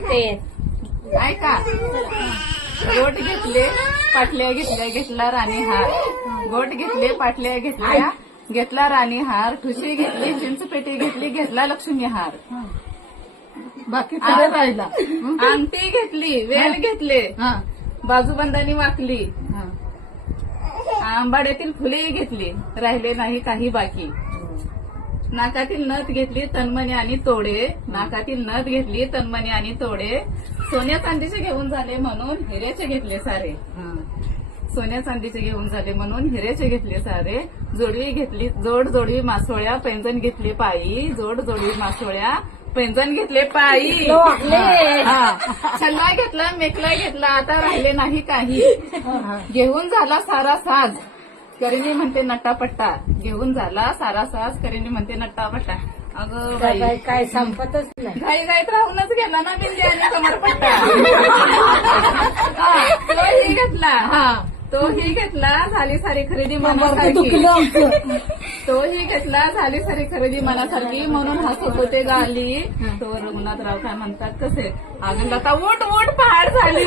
ऐका, गोट घेतले, पाटल्या घेतला राणी हार. गोट घेतले, पाटल्या घेतला राणी हार. ठुशी घेतली, चिंचपेटी घेतली, घेतला लक्ष्मी हार. बाकी काय राहिला? अंगठी घेतली, वेल घेतले, बाजूबंदानी वाकली. आंबाड्यातील फुले घेतली, राहिले नाही काही बाकी. नाकातील नथ घेतली, तन्मनी आणि तोडे. नाकातील नथ घेतली, तन्मनी आणि तोडे. सोन्या चांदीचे घेऊन झाले म्हणून हिऱ्याचे घेतले सारे. सोन्या चांदीचे घेऊन झाले म्हणून हिऱ्याचे घेतले सारे. जोडवी घेतली, जोड जोडवी मासोळ्या, पैंजण घेतली पायी. जोड जोडवी मासोळ्या, पैंजण घेतले पायी. छल्ला घेतला, मेकला घेतला, आता राहिले नाही काही. घेऊन झाला सारा साज, करीनी म्हणते नट्टापट्टा. घेऊन झाला सारा साज, करीनी म्हणते नट्टापट्टा. अगं बाई, काय संपतच नाही. घाईत राहूनच गेला ना बिंदी आणि कमरपट्टा. तोही घेतला, तोही घेतला, झाली सारी खरेदी मनासारखी. तोही घेतला, झाली सारी खरेदी मनासारखी. म्हणून हसत होते गाली. तो रघुनाथराव काय म्हणतात कसे, अगं लता उठ उठ पहाड झाली.